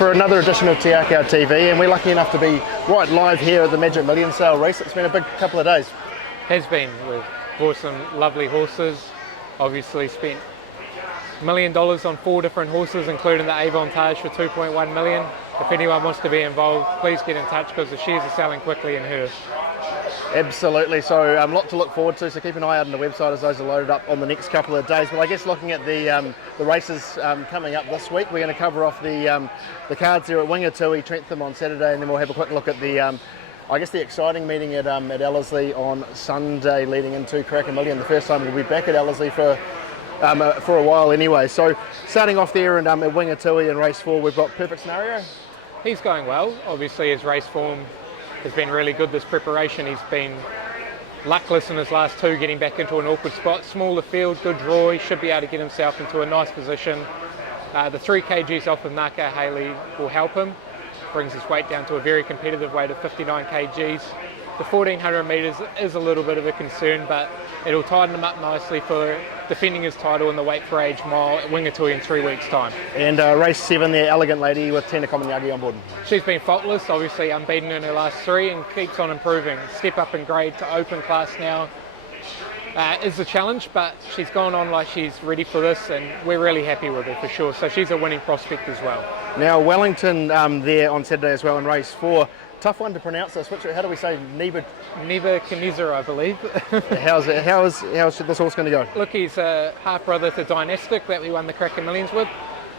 for another edition of Te Akau TV, and we're lucky enough to be right live here at the Magic Million Sale race. It's been a big couple of days. Has been. We've bought some lovely horses, obviously spent $1 million on 4 different horses, including the Avantage for $2.1 million. If anyone wants to be involved, please get in touch because the shares are selling quickly in her. Absolutely, so a lot to look forward to, so keep an eye out on the website as those are loaded up on the next couple of days. But I guess looking at the races coming up this week, we're going to cover off the cards here at Wingatui, Trentham on Saturday, and then we'll have a quick look at the the exciting meeting at Ellerslie on Sunday leading into Cracker Million. The first time we'll be back at Ellerslie for a while anyway. So starting off there at Wingatui in race 4, we've got Perfect Scenario. He's going well. Obviously his race form has been really good this preparation. He's been luckless in his last 2, getting back into an awkward spot. Smaller field, good draw. He should be able to get himself into a nice position. The 3 kgs off of Naka Haley will help him. Brings his weight down to a very competitive weight of 59 kgs. The 1400 metres is a little bit of a concern, but it'll tighten him up nicely for defending his title in the weight for age mile at Wingatui in 3 weeks' time. And race 7 there, Elegant Lady with Tina Komanyagi on board. She's been faultless, obviously unbeaten in her last 3 and keeps on improving. Step up in grade to open class now is a challenge, but she's gone on like she's ready for this and we're really happy with her for sure. So she's a winning prospect as well. Now Wellington there on Saturday as well in race 4. Tough one to pronounce this. How do we say Nebuchadnezzar, I believe. How's this horse going to go? Look, he's a half brother to Dynastic that we won the Cracker Millions with.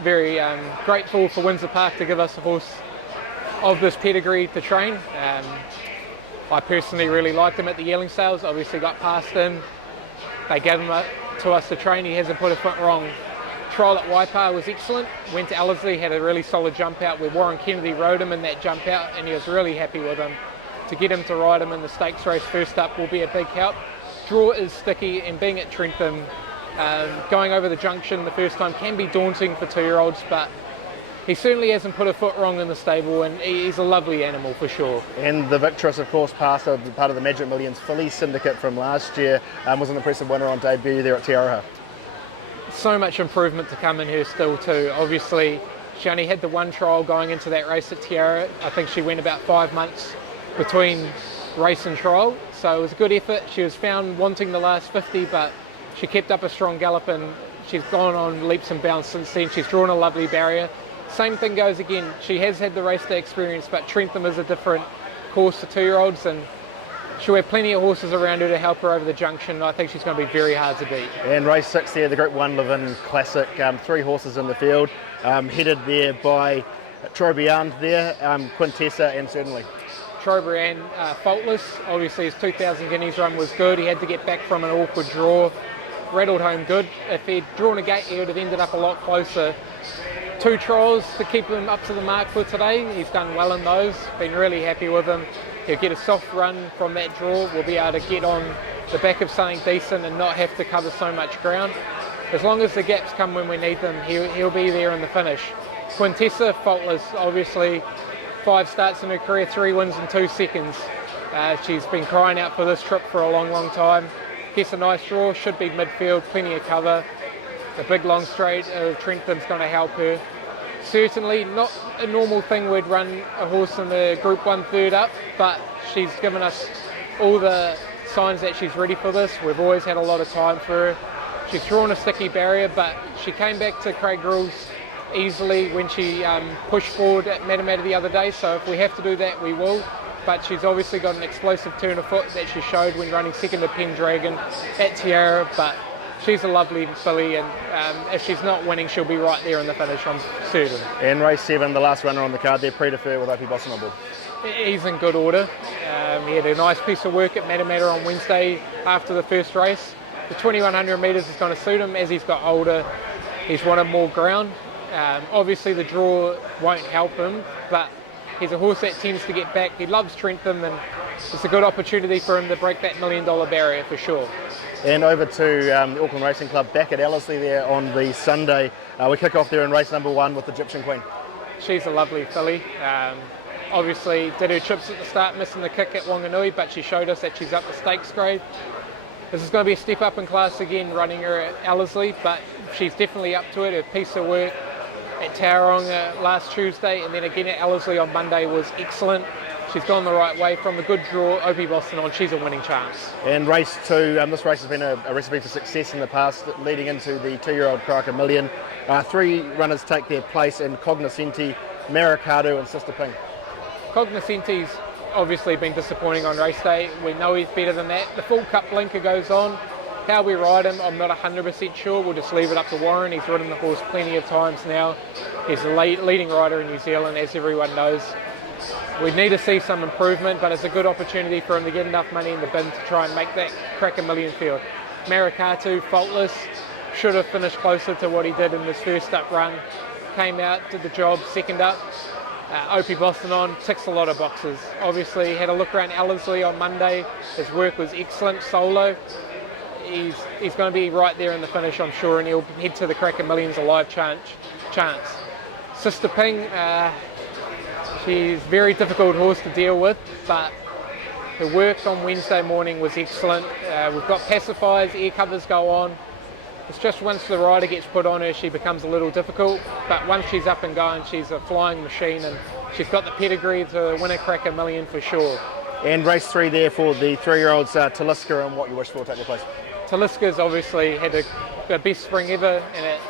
Very grateful for Windsor Park to give us a horse of this pedigree to train. I personally really liked him at the yearling sales. Obviously got passed in. They gave him to us to train. He hasn't put a foot wrong. Trial at Waipa was excellent. Went to Ellerslie, had a really solid jump out where Warren Kennedy rode him in that jump out and he was really happy with him. To get him to ride him in the stakes race first up will be a big help. Draw is sticky and being at Trentham, going over the junction the first time can be daunting for 2-year-olds, but he certainly hasn't put a foot wrong in the stable and he's a lovely animal for sure. And the victorious, of course, part of the Magic Millions Philly syndicate from last year, was an impressive winner on debut there at Te Aroha. So much improvement to come in her still too. Obviously she only had the 1 trial going into that race at Te Aroha. I think she went about 5 months between race and trial, so it was a good effort. She was found wanting the last 50, but she kept up a strong gallop and she's gone on leaps and bounds since then. She's drawn a lovely barrier. Same thing goes again. She has had the race day experience, but Trentham is a different course to 2-year-olds and she'll have plenty of horses around her to help her over the junction. I think she's going to be very hard to beat. And race 6 there, the Group 1 Levin Classic. 3 horses in the field, headed there by Trobriand there, Quintessa and Certainly. Trobriand faultless. Obviously his 2000 Guineas run was good. He had to get back from an awkward draw. Rattled home good. If he'd drawn a gate, he would have ended up a lot closer. 2 trials to keep him up to the mark for today. He's done well in those. Been really happy with him. He'll get a soft run from that draw. We'll be able to get on the back of something decent and not have to cover so much ground. As long as the gaps come when we need them, he'll be there in the finish. Quintessa, faultless, obviously 5 starts in her career, 3 wins in 2 seconds. She's been crying out for this trip for a long time. Gets a nice draw, should be midfield, plenty of cover. The big long straight of Trentham's going to help her. Certainly not a normal thing we'd run a horse in the Group 1 third up, but she's given us all the signs that she's ready for this. We've always had a lot of time for her. She's drawn a sticky barrier, but she came back to Craig Rules easily when she pushed forward at Matamata the other day, so if we have to do that, we will. But she's obviously got an explosive turn of foot that she showed when running second to Pendragon at Te Aroha, but she's a lovely filly and if she's not winning, she'll be right there in the finish, I'm certain. And race 7, the last runner on the card there, Predefer with Opie Boston on board. He's in good order. He had a nice piece of work at Matamata on Wednesday after the first race. The 2100 metres is going to suit him. As he's got older, he's wanted more ground. Obviously the draw won't help him, but he's a horse that tends to get back. He loves Trentham and it's a good opportunity for him to break that $1 million barrier for sure. And over to the Auckland Racing Club back at Ellerslie there on the Sunday. We kick off there in race number 1 with the Egyptian Queen. She's a lovely filly. Obviously did her trips at the start, missing the kick at Wanganui, but she showed us that she's up the stakes grade. This is going to be a step up in class again running her at Ellerslie, but she's definitely up to it. Her piece of work, at Tauranga last Tuesday, and then again at Ellerslie on Monday was excellent. She's gone the right way from a good draw. Opie Boston on, she's a winning chance. And race 2, this race has been a recipe for success in the past, leading into the 2-year-old Karaka Million. 3 runners take their place in Cognoscenti, Maracadu and Sister Ping. Cognoscenti's obviously been disappointing on race day. We know he's better than that. The full cup blinker goes on. How we ride him, I'm not 100% sure. We'll just leave it up to Warren. He's ridden the horse plenty of times now. He's the leading rider in New Zealand, as everyone knows. We need to see some improvement, but it's a good opportunity for him to get enough money in the bin to try and make that crack a million field. Maracatu, faultless, should have finished closer to what he did in his first up run. Came out, did the job, second up. Opie Boston on, ticks a lot of boxes. Obviously, had a look around Ellerslie on Monday. His work was excellent, solo. He's going to be right there in the finish, I'm sure, and he'll head to the crack a millions a live chance. Sister Ping, she's a very difficult horse to deal with, but her work on Wednesday morning was excellent. We've got pacifiers, ear covers go on. It's just once the rider gets put on her, she becomes a little difficult, but once she's up and going, she's a flying machine, and she's got the pedigree to win a crack a million for sure. And race 3 there for the 3-year-olds, Taliska, and what you wish for take their place. Taliska's obviously had the best spring ever, and it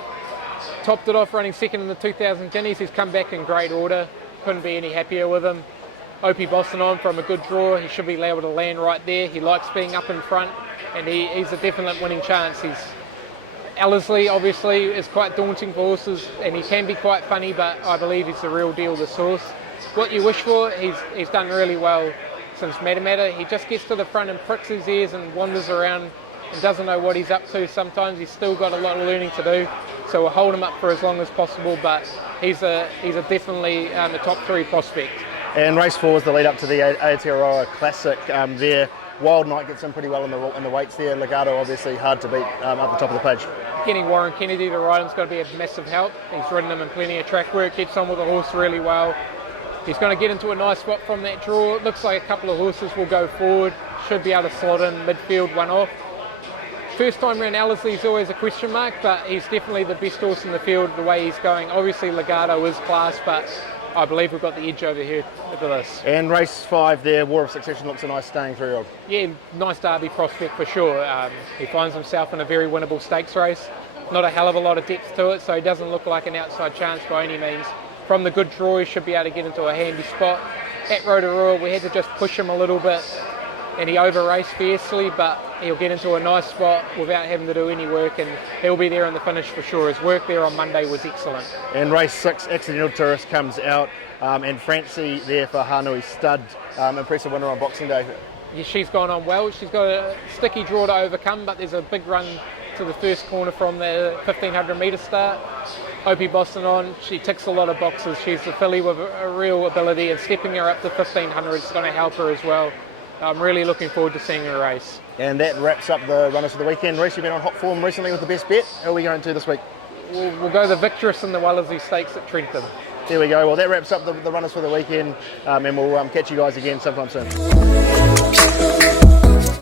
topped it off running second in the 2000 Guineas. He's come back in great order. Couldn't be any happier with him. Opie Boston on from a good draw. He should be able to land right there. He likes being up in front, and he's a definite winning chance. Ellerslie obviously is quite daunting for horses, and he can be quite funny, but I believe he's the real deal, this horse. What you wish for, he's done really well since Matamata. He just gets to the front and pricks his ears and wanders around and doesn't know what he's up to sometimes. He's still got a lot of learning to do, so we'll hold him up for as long as possible, but he's definitely a top 3 prospect. And race 4 is the lead up to the Aotearoa Classic there. Wild Knight gets in pretty well in the weights there. Legato obviously hard to beat up the top of the page. Getting Warren Kennedy to ride him's got to be a massive help. He's ridden him in plenty of track work, gets on with the horse really well. He's going to get into a nice spot from that draw. It looks like a couple of horses will go forward. Should be able to slot in midfield, one off. First time around Ellerslie is always a question mark, but he's definitely the best horse in the field the way he's going. Obviously Legato is class, but I believe we've got the edge over here with this. And race 5 there, War of Succession, looks a nice staying 3-year-old. Yeah, nice Derby prospect for sure. He finds himself in a very winnable stakes race. Not a hell of a lot of depth to it, so he doesn't look like an outside chance by any means. From the good draw, he should be able to get into a handy spot. At Rotorua, we had to just push him a little bit, and he over-raced fiercely, but he'll get into a nice spot without having to do any work, and he'll be there in the finish for sure. His work there on Monday was excellent. And race 6, Accidental Tourist comes out, and Francie there for Hanui Stud, impressive winner on Boxing Day. Yeah, she's gone on well. She's got a sticky draw to overcome, but there's a big run to the first corner from the 1500 metre start. Opie Boston on, she ticks a lot of boxes. She's a filly with a real ability, and stepping her up to 1500 is going to help her as well. I'm really looking forward to seeing her race. And that wraps up the runners for the weekend. Reece, you've been on hot form recently with the best bet. Who are we going to this week? We'll go the victorious in the Wellesley Stakes at Trentham. There we go. Well, that wraps up the runners for the weekend, and we'll catch you guys again sometime soon.